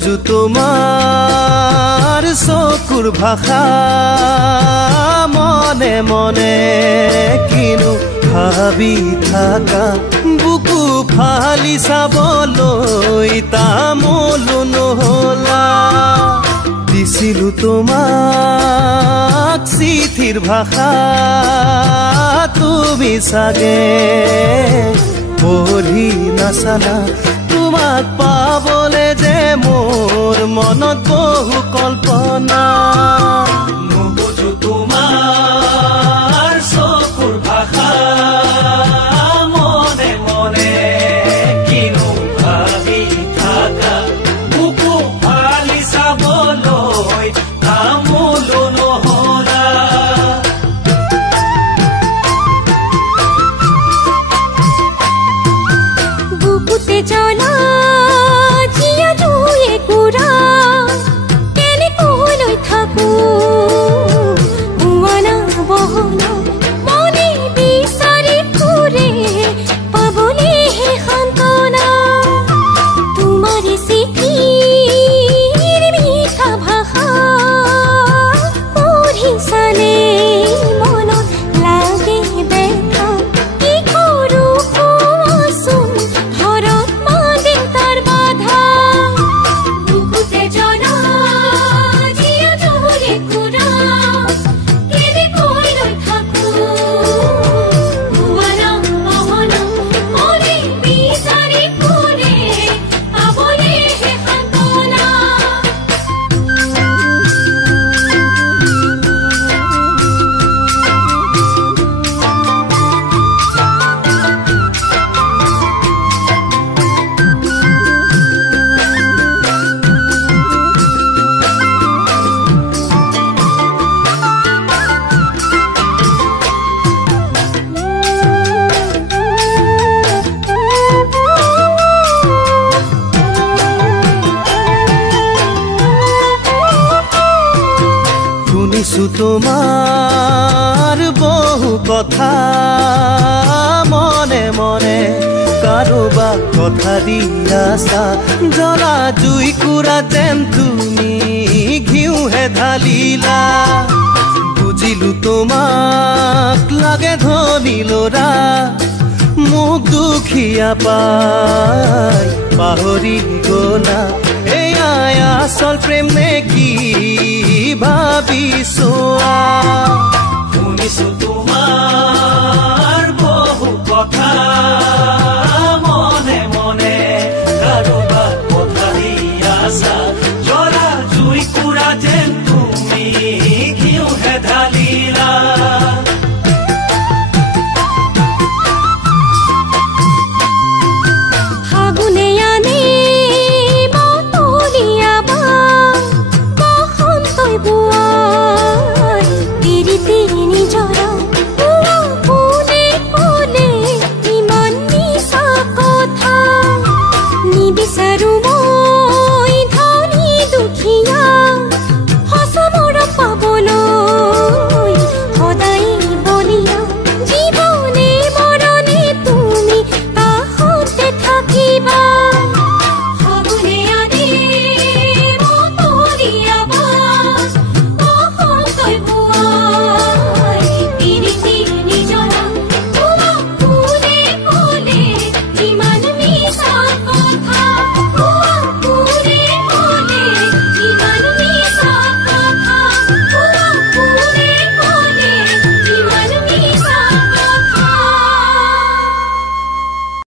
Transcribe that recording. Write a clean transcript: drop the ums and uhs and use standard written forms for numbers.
বুঝো তোমাৰ চকুৰ ভাষা মনে মনে কিনো ভাবি থাকা বুকু ফালি চাবলৈ তামোলো নহলা দিছিলো তোমাক চিঠিৰ ভাষা তুমি চাগে পঢ়ি নাচালা তোমাক পাবলে যে মোৰ মনত বহু কল্পনা নুবুজো তোমাৰ চকুৰ ভাষা মনে মনে কিনো ভাবি থাকা বুকু ফালি চাবলৈ তামোলো নহলা বুকুতে জ্বলা জিয়া দুয়ে কুৰা কেনে কলৈ থাকো উৱানা বহনা মনে বিচাৰি ফুৰে পাবলেহে সান্তনা তোমাৰে চিঠিৰ মিঠা ভাষা পঢ়ি চালে মনত লাগে দেখা কি কৰো কোৱাচোন ঘৰত মা দেউতাৰ বাধা বুকুতে জ্বলা জিয়া দুয়ে কুৰা কেনে কলৈ থাকো উৱানা বহনা মনে বিচাৰি ফুৰে পাবলেহে সান্তনা শুনিছো তোমাৰ বহু কথা মনে মনে কাৰোবাক কথা দি আছা জ্বলা জুই কুৰা যেন তুমি ঘিউহে ঢালিলা বুজিলো তোমাক লাগে ধনী ল'ৰা মোক দুখীয়া পাই পাহৰি গলা এয়াই আচল প্ৰেম নে কি ভাবিছোৱা শুনিছো তোমাৰ